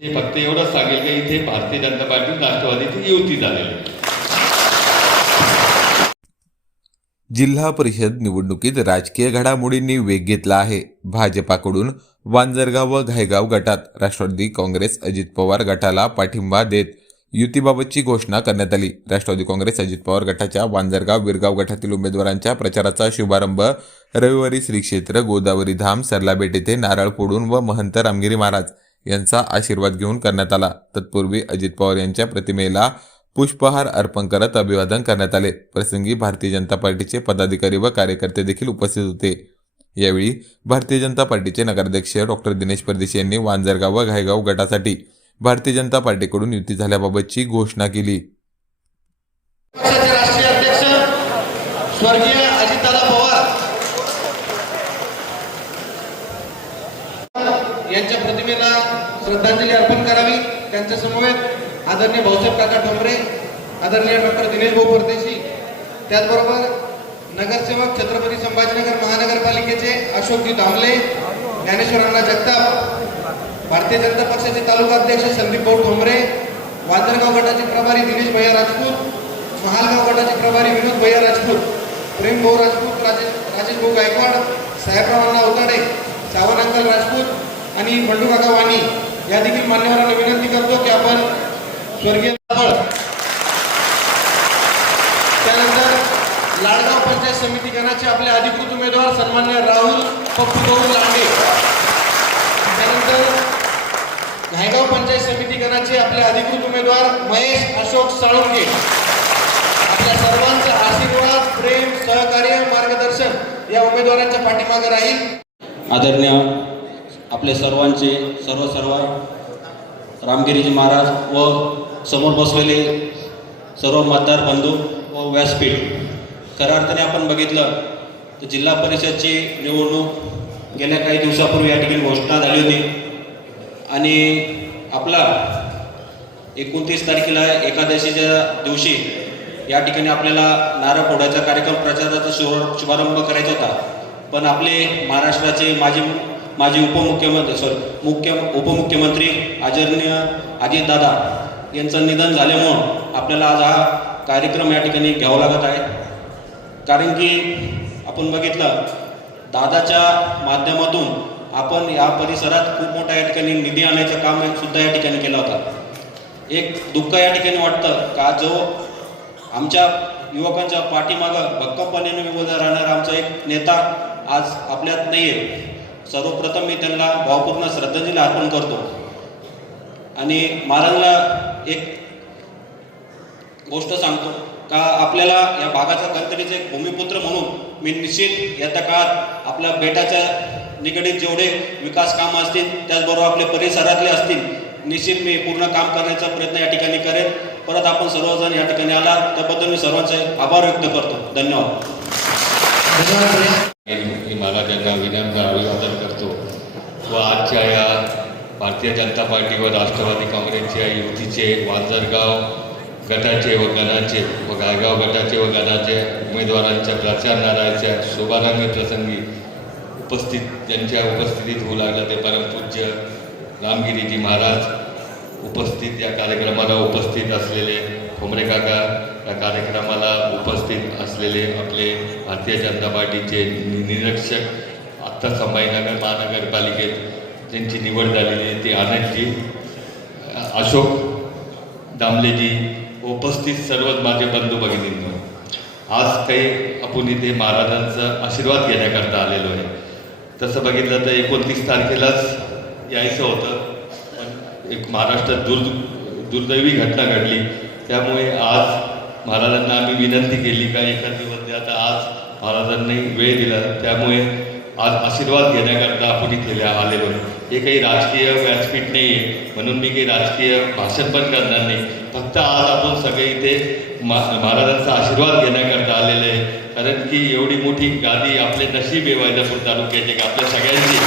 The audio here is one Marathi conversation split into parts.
हे फक्त एवढंच सांगेल की इथे भारतीय जनता पार्टी राष्ट्रवादीची युती झालेली जिल्हा परिषद निवडणुकीत राजकीय घडामोडींनी वेग घेतला आहे. भाजपाकडून वांजरगाव व घायगाव गटात राष्ट्रवादी काँग्रेस अजित पवार गटाला पाठिंबा देत युतीबाबतची घोषणा करण्यात आली. राष्ट्रवादी काँग्रेस अजित पवार गटाच्या वांजरगाव विरगाव गटातील उमेदवारांच्या प्रचाराचा शुभारंभ रविवारी श्री क्षेत्र गोदावरी धाम सरलाबेट येथे नारळ फोडून व महंत रामगिरी महाराज यांचा आशीर्वाद घेऊन करण्यात आला. तत्पूर्वी अजित पवार यांच्या प्रतिमेला पुष्पहार अर्पण करत अभिवादन करण्यात आले. प्रसंगी भारतीय जनता पार्टीचे पदाधिकारी व कार्यकर्ते देखील उपस्थित होते. यावेळी भारतीय जनता पार्टीचे नगराध्यक्ष डॉक्टर दिनेश परदेशी यांनी वांजरगाव व घायगाव गटासाठी भारतीय जनता पार्टीकडून युती झाल्याबाबतची घोषणा केली. स्वर्गीय अजितदादा पवार यांच्या प्रतिमेला श्रद्धांजली अर्पण करावी. त्यांच्या समवेत आदरणीय भाऊसाहेब काका ठोंबरे आदरणीय डॉक्टर दिनेश भाऊ परदेशी त्याचबरोबर नगरसेवक छत्रपती संभाजीनगर महानगरपालिकेचे अशोकजी दामले ज्ञानेश्वर अण्णा जगताप भारतीय जनता पक्षाचे तालुका अध्यक्ष संदीप भाऊ ठोंबरे वादरगाव गटाचे प्रभारी दिनेश भैया राजपूत महालगाव गटाचे प्रभारी विनोद भैया राजपूत प्रेम भाऊ राजपूत राजेश राजेश भाऊ गायकवाड साहेबराव अण्णा उताडे सावंत अंकल राजपूत आणि बंडूकाका वाणी या देखील मान्यवरांना विनंती करतो की आपण स्वर्गीय फळ त्यानंतर लाडगाव पंचायत समिती गणाचे आपले अधिकृत उमेदवार सन्मान्य राहुल पप्पू भाऊ लांडे. त्यानंतर घायगाव पंचायत समिती गणाचे आपले अधिकृत उमेदवार महेश अशोक साळुंके आपल्या सर्वांचा आशीर्वाद प्रेम सहकार्य मार्गदर्शन या उमेदवारांच्या पाठीमागे राहील. आदरणीय आपले सर्वांचे सर्व सर्व रामगिरीजी महाराज व समोर बसलेले सर्व मतदार बंधू व व्यासपीठ. खऱ्या अर्थाने आपण बघितलं तर जिल्हा परिषदची निवडणूक गेल्या काही दिवसापूर्वी या ठिकाणी घोषणा झाली होती. आणि आपला एकोणतीस तारखेला एकादशीच्या दिवशी या ठिकाणी आपल्याला नारळ फोडायचा कार्यक्रम प्रचाराचा शुभ शुभारंभ करायचा होता. पण आपले महाराष्ट्राचे माजी माजी उपमुख्यमंत्री सॉरी मुख्य उपमुख्यमंत्री आदरणीय अजितदादा यांचं निधन झाल्यामुळं आपल्याला आज हा कार्यक्रम या ठिकाणी घ्यावा लागत आहे. कारण की आपण बघितलं दादाच्या माध्यमातून आपण या परिसरात खूप मोठा या ठिकाणी निधी आणायचं काम सुद्धा या ठिकाणी केलं होतं. एक दुःख या ठिकाणी वाटतं का जो आमच्या युवकांच्या पाठीमागं भक्कमपणे उभं राहणारा आमचा एक नेता आज आपल्यात नाही आहे सर्वप्रथम मी त्यांना भावपूर्ण श्रद्धांजली अर्पण करतो. आणि महाराजांना एक गोष्ट सांगतो का आपल्याला या भागाचा गणतरीचे एक भूमिपुत्र म्हणून मी निश्चित येत्या काळात आपल्या बेटाच्या निगडीत जेवढे विकास कामं असतील त्याचबरोबर आपल्या परिसरातले असतील निश्चित मी पूर्ण काम करण्याचा प्रयत्न या ठिकाणी करेन. परत आपण सर्वजण या ठिकाणी आला त्याबद्दल मी सर्वांचे आभार व्यक्त करतो. धन्यवाद. मी महाराजांना विनम्र अभिवादन करतो. व आजच्या या भारतीय जनता पार्टी व राष्ट्रवादी काँग्रेसच्या युतीचे वांजरगाव गटाचे व गणाचे व गायगाव गटाचे व गणाचे उमेदवारांच्या प्रचार नारायच्या शुभारंभ प्रसंगी उपस्थित ज्यांच्या उपस्थितीत होऊ लागलं ते परमपूज्य रामगिरीजी महाराज उपस्थित या कार्यक्रमाला उपस्थित असलेले खोमरे काका या कार्यक्रमाला उपस्थित असलेले आपले भारतीय जनता पार्टीचे निरीक्षक आत्ता संभाजीनगर महानगरपालिकेत ज्यांची निवड झालेली आहे ती आनंदजी अशोक दामलेजी उपस्थित सर्वच माझे बंधू भगिनींनो. आज काही आपण इथे महाराजांचा आशीर्वाद घेण्याकरता आलेलो आहे. तसं बघितलं तर एकोणतीस तारखेलाच यायचं होतं पण एक महाराष्ट्रात दुर् दुर्दैवी घटना घडली. त्यामुळे आज महाराजांना आम्ही विनंती केली का एखाद दिवस आता आज महाराजांनी वेळ दिला. त्यामुळे आज आशीर्वाद घेण्याकरता आपण इथे आलेलो आहे हे काही राजकीय व्यासपीठ नाही आहे म्हणून मी काही राजकीय भाषण पण करणार नाही. फक्त आज आपण सगळे इथे मा महाराजांचा आशीर्वाद घेण्याकरता आलेले आहे. कारण की एवढी मोठी गादी आपले नशीब आहे वैजापूर तालुक्याचे का आपल्या सगळ्यांची.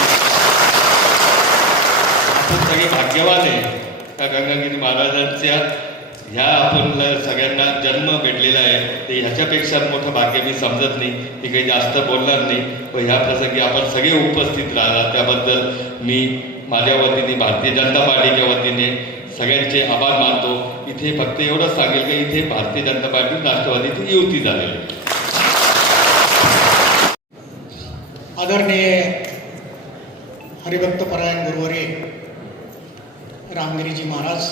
आपण सगळे भाग्यवान आहे. का गंगागिरी महाराजांच्या ह्या आपण सगळ्यांना जन्म भेटलेला आहे. ते ह्याच्यापेक्षा मोठं भाग्य मी समजत नाही. मी काही जास्त बोलणार नाही. व ह्या प्रसंगी आपण सगळे उपस्थित राहणार. त्याबद्दल मी माझ्या वतीने भारतीय जनता पार्टीच्या वतीने सगळ्यांचे आभार मानतो. इथे फक्त एवढंच सांगेल की इथे भारतीय जनता पार्टी राष्ट्रवादीची युती झालेली आदरणीय हरिभक्त परायण गुरुवरे रामगिरीजी महाराज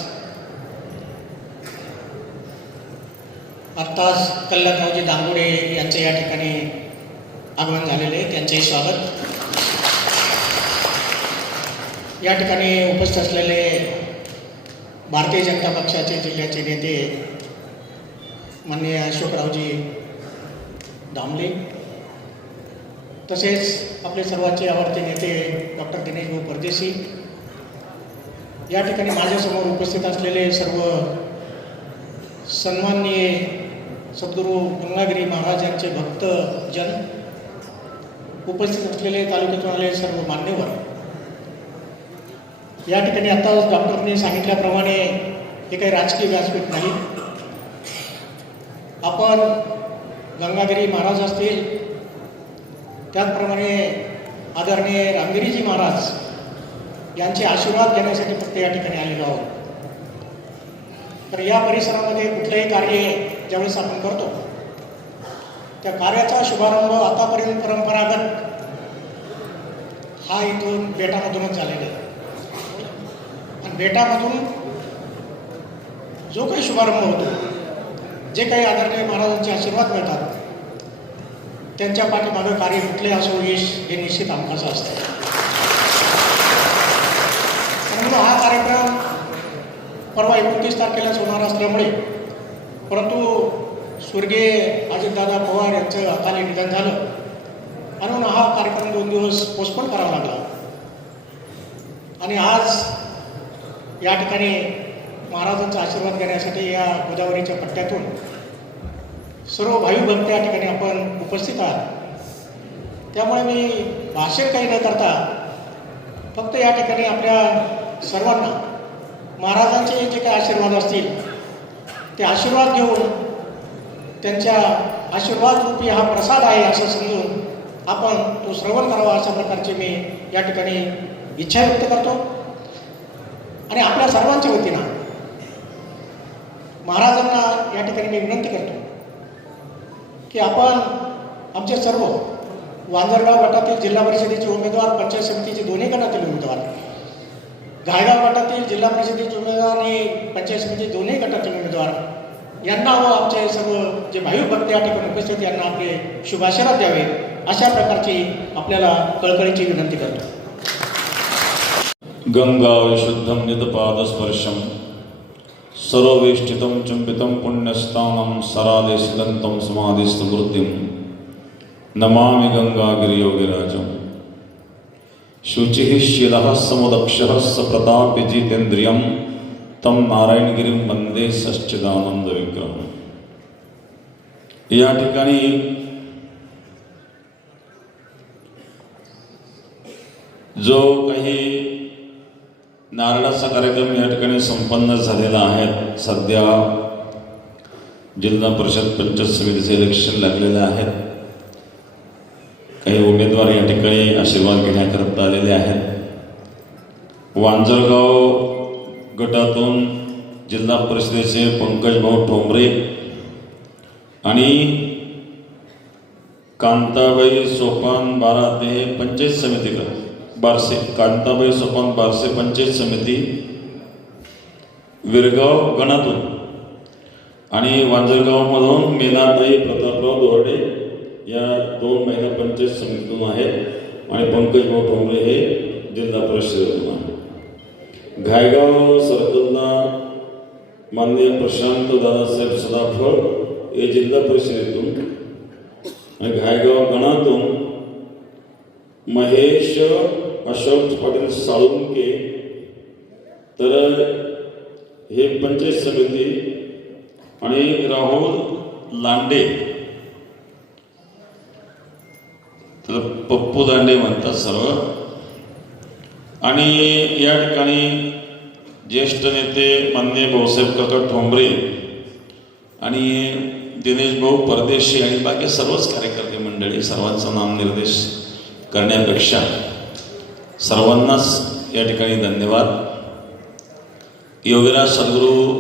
आत्ताच कल्याणरावजी दांगुडे यांचे या ठिकाणी आगमन झालेले आहे. त्यांचेही स्वागत. या ठिकाणी उपस्थित असलेले भारतीय जनता पक्षाचे जिल्ह्याचे नेते माननीय अशोकरावजी दामले तसेच आपले सर्वांचे आवडते नेते डॉक्टर दिनेश भाऊ परदेशी. या ठिकाणी माझ्यासमोर उपस्थित असलेले सर्व सन्माननीय सद्गुरू गंगागिरी महाराजांचे भक्तजन भक्त जन उपस्थित असलेले तालुक्यातून आले सर्व मान्यवर. या ठिकाणी आता डॉक्टरने सांगितल्याप्रमाणे हे काही राजकीय व्यासपीठ नाही. आपण गंगागिरी महाराज असतील त्याचप्रमाणे आदरणीय रामगिरीजी महाराज यांचे आशीर्वाद घेण्यासाठी फक्त या ठिकाणी आलेलो आहोत. तर या परिसरामध्ये कुठलंही कार्य ज्यावेळेस आपण करतो त्या कार्याचा शुभारंभ आतापर्यंत परंपरागत हा इथून बेटामधूनच झालेला आहे. आणि बेटामधून जो काही शुभारंभ होतो जे काही आदरणीय महाराजांचे आशीर्वाद मिळतात त्यांच्या पाठीमागं कार्य कुठले असो यश हे निश्चित आमकाचं असतं. म्हणून हा कार्यक्रम परवा एकोणतीस तारखेलाच होणार असल्यामुळे परंतु स्वर्गीय अजितदादा पवार यांचं अकाली निधन झालं. म्हणून हा कार्यक्रम दोन दिवस पोस्टपोन करावा लागला. आणि आज या ठिकाणी महाराजांचा आशीर्वाद घेण्यासाठी या गोदावरीच्या पट्ट्यातून सर्व भाई भक्त या ठिकाणी आपण उपस्थित आहात. त्यामुळे मी भाषण काही न करता फक्त या ठिकाणी आपल्या सर्वांना महाराजांचे जे काही आशीर्वाद असतील ते आशीर्वाद घेऊन त्यांच्या आशीर्वाद रूपी हा प्रसाद आहे असं समजून आपण तो श्रवण करावा अशा प्रकारची मी या ठिकाणी इच्छा व्यक्त करतो. आणि आपल्या सर्वांच्या वतीनं महाराजांना या ठिकाणी मी विनंती करतो की आपण आमचे सर्व वांजरगाव गटातील जिल्हा परिषदेचे उमेदवार पंचायत समितीचे दोन्ही गटातील उमेदवार घायगाव गटातील जिल्हा परिषदेचे उमेदवार आणि पंचायत समितीचे दोन्ही गटातील उमेदवार यांना व आमचे सर्व जे भाविक भक्त या ठिकाणी उपस्थित यांना आपले शुभाशीर्वाद द्यावे. अशा प्रकारची आपल्याला कळकळीची विनंती करतो. गंगा विशुद्धं नितपादस्पर्शं सर्ववेष्टितं चुम्बितं पुण्यस्थानं सरादेशिदन्तं समाधिस्थमूर्तिं नमामि गङ्गागिरियोगिराजं शुचिः शीलः समुदक्षः सप्रतापि जितेन्द्रियं तम नारायणगिरी वंदे वन्दे विक्रम या ठिकाणी जो काही नारळाचा कार्यक्रम या ठिकाणी संपन्न झालेला आहे सध्या जिल्हा परिषद पंचायत समितीचे इलेक्शन लागलेले आहेत काही उमेदवार या ठिकाणी आशीर्वाद घेण्याकरता आलेले आहेत वांजरगाव गटातून जिल्हा परिषदेचे पंकज भाऊ ठोंबरे आणि कांताबाई सोपान बारा ते पंचायत समितीकडे बारसे कांताबाई सोपान बारसे पंचायत समिती विरगाव गणातून. आणि वांजरगावमधून मेनाताई प्रतापराव दोरडे या दोन महिला पंचायत समितीतून आहेत आणि पंकज भाऊ ठोंबरे हे जिल्हा परिषदेतून आहेत. घायगाव सर्कलला माननीय प्रशांत दादासाहेब सदाफळ हे जिल्हा परिषदेतून आणि घायगाव गणातून महेश अशोक पाटील साळुंके तर हे पंचायत समिती आणि राहुल लांडे तर पप्पू दांडे म्हणतात सर्व आणि या ठिकाणी ज्येष्ठ नेते मान्य भाऊसाहेब काका ठोंबरे आणि दिनेश भाऊ परदेशी आणि बाकी सर्वच कार्यकर्ते मंडळी सर्वांचा नामनिर्देश करण्यापेक्षा सर्वांनाच या ठिकाणी धन्यवाद. योगीराज सद्गुरू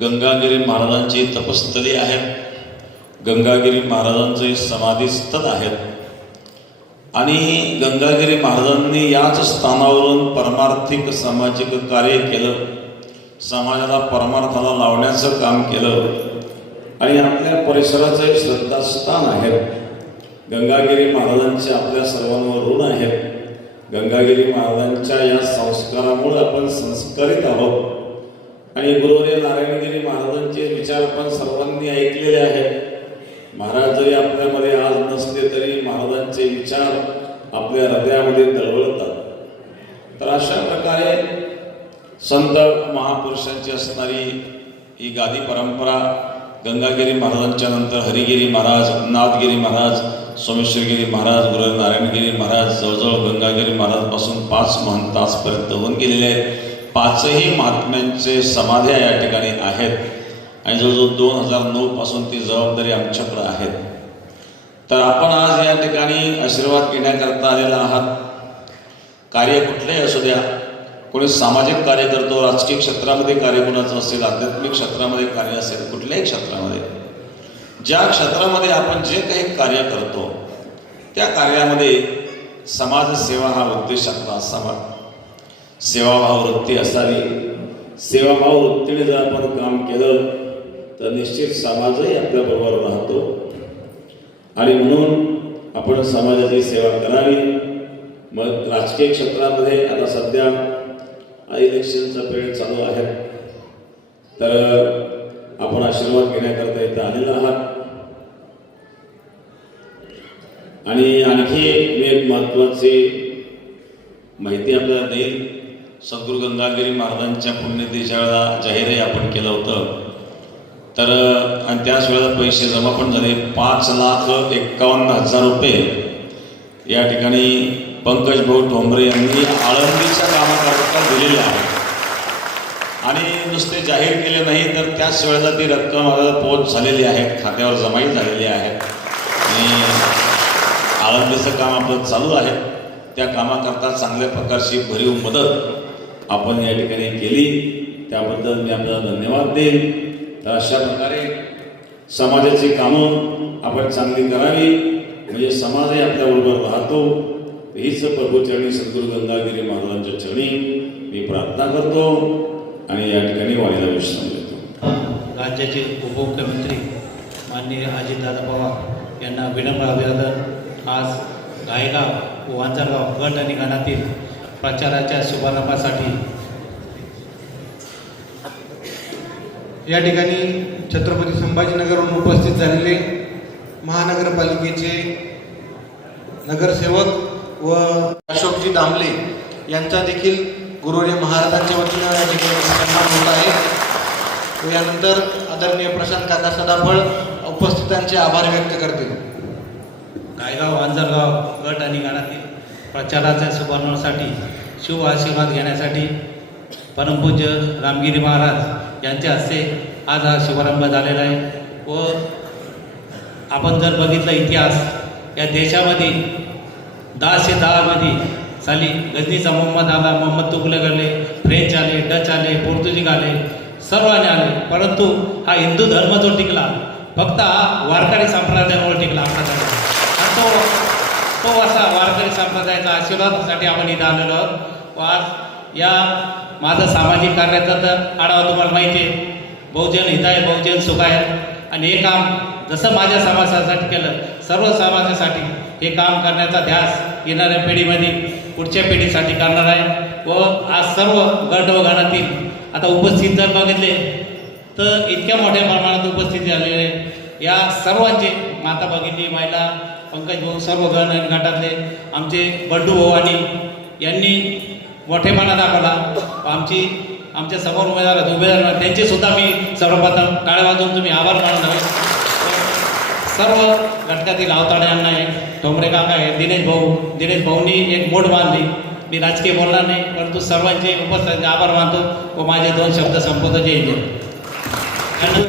गंगागिरी महाराजांची तपस्थली आहेत गंगागिरी महाराजांचे समाधीस्थळ आहेत आणि गंगागिरी महाराजांनी याच स्थानावरून परमार्थिक सामाजिक कार्य केलं. समाजाला परमार्थाला लावण्याचं काम केलं. आणि आपल्या परिसराचं एक श्रद्धास्थान आहे. गंगागिरी महाराजांचे आपल्या सर्वांवर ऋण आहेत. गंगागिरी महाराजांच्या या संस्कारामुळे आपण संस्कारित आहोत. आणि गुरुवर्य नारायणगिरी महाराजांचे विचार आपण सर्वांनी ऐकलेले आहेत. महाराज जरी आपल्यामध्ये आज नसले तरी महाराजांचे विचार आपल्या हृदयामध्ये दळवळतात. तर अशा प्रकारे संत महापुरुषांची असणारी ही गादी परंपरा गंगागिरी महाराजांच्या नंतर हरिगिरी महाराज नाथगिरी महाराज सोमेश्वरगिरी महाराज गुरु नारायणगिरी महाराज जवळजवळ गंगागिरी महाराजपासून पाच महंतासपर्यंत होऊन गेलेले आहेत. पाचही महात्म्यांचे समाध्या या ठिकाणी आहेत. आणि जवळजवळ दोन हजार नऊ पासून ती जबाबदारी आमच्याकडे आहेत. तर आपण आज या ठिकाणी आशीर्वाद घेण्याकरता आलेला आहात. कार्य कुठलेही असू द्या कोणी सामाजिक कार्य करतो राजकीय क्षेत्रामध्ये कार्य कोणाचं असेल आध्यात्मिक क्षेत्रामध्ये कार्य असेल कुठल्याही क्षेत्रामध्ये ज्या क्षेत्रामध्ये आपण जे काही कार्य करतो त्या कार्यामध्ये समाजसेवा हा उद्देश आपला असावा. सेवाभाव वृत्ती असावी. सेवाभाव वृत्तीने जर आपण काम केलं तर निश्चित समाजही आपल्याबरोबर राहतो. आणि म्हणून आपण समाजाची सेवा करावी. मग राजकीय क्षेत्रामध्ये आता सध्या इलेक्शनचा पिरियड चालू आहे. तर आपण आशीर्वाद घेण्याकरता इथं आलेला आहात. आणि आणखी मी एक महत्त्वाची माहिती आपल्याला देईल सद्गुरू गंगागिरी महाराजांच्या पुण्यतिथीच्या वेळेला जाहीरही आपण केलं होतं. तर आणि त्याच वेळेला पैसे जमा पण झाले. पाच लाख एक्कावन्न हजार रुपये. या ठिकाणी पंकज भाऊ ठोंबरे यांनी आळंदीच्या कामाकरता दिलेले आहेत आणि नुसते जाहीर केले नाही तर त्याच वेळेला ती रक्कम आपल्याला पोच झालेली आहे. खात्यावर जमाही झालेली आहे. आणि आळंदीचं काम आपलं चालू आहे. त्या कामाकरता चांगल्या प्रकारची भरीव मदत आपण या ठिकाणी केली. त्याबद्दल मी आपल्याला धन्यवाद देईन. तर अशा प्रकारे समाजाची कामं आपण चांगली करावी. म्हणजे समाजही आपल्याबरोबर राहतो. हीच प्रभूचरणी सद्गुरू गंगागिरी महाराजांच्या चरणी मी प्रार्थना करतो आणि या ठिकाणी वाईला विश्राम देतो. राज्याचे उपमुख्यमंत्री माननीय अजितदादा पवार यांना विनम्र अभिवादन आज गायगाव व वांजरगाव गट आणि गणातील प्रचाराच्या शुभारंभासाठी या ठिकाणी छत्रपती संभाजीनगरहून उपस्थित झालेले महानगरपालिकेचे नगरसेवक व अशोकजी दामले यांचा देखील गुरुवर्य महाराजांच्या वतीनं या ठिकाणी सन्मान होत आहे. व यानंतर आदरणीय प्रशांत काका सदाफळ उपस्थितांचे आभार व्यक्त करतील. गायगाव आंजरगाव गट आणि गणातील प्रचाराच्या शुभारंभासाठी शुभ आशीर्वाद घेण्यासाठी परमपूज्य रामगिरी महाराज यांच्या हस्ते आज हा शुभारंभ झालेला आहे. व आपण जर बघितला इतिहास या देशामध्ये दहाशे दहामध्ये साली गजनीचा मोहम्मद आला मोहम्मद तुगलक आले फ्रेंच आले डच आले पोर्तुगीज आले सर्वांनी आले. परंतु हा हिंदू धर्म जो टिकला फक्त हा वारकरी संप्रदायामुळे टिकला आपला धर्म. तो तो असा वारकरी संप्रदायाचा आशीर्वादासाठी आपण इथं आलेलो आहोत. व आज या माझं सामाजिक कार्याचा तर आढावा तुम्हाला माहिती आहे. बहुजन हिताय बहुजन आहे. आणि हे काम जसं माझ्या समाजासाठी केलं सर्व समाजासाठी हे काम करण्याचा ध्यास येणाऱ्या पिढीमध्ये पुढच्या पिढीसाठी करणार आहे. व आज सर्व गट व गणातील आता उपस्थित जर बघितले तर इतक्या मोठ्या प्रमाणात उपस्थिती झालेली आहे. या सर्वांचे माता भगिनी महिला पंकज भाऊ सर्व गण गटातले आमचे बंडू भाऊ आणि यांनी मोठेपणा दाखवला. आमची आमच्यासमोर उमेदवार आहेत, उमेदवार त्यांचे सुद्धा मी सर्वप्रथम टाळ्या वाजवून तुम्ही आभार मानून आहे सर्व घटकातील अवताड्यांना आहे ठोंबरे काका आहे दिनेश भाऊ. दिनेश भाऊंनी एक मोठ बांधली. मी राजकीय बोलणार नाही परंतु सर्वांचे उपस्थितीचे आभार मानतो. व माझे दोन शब्द संपवतो. जे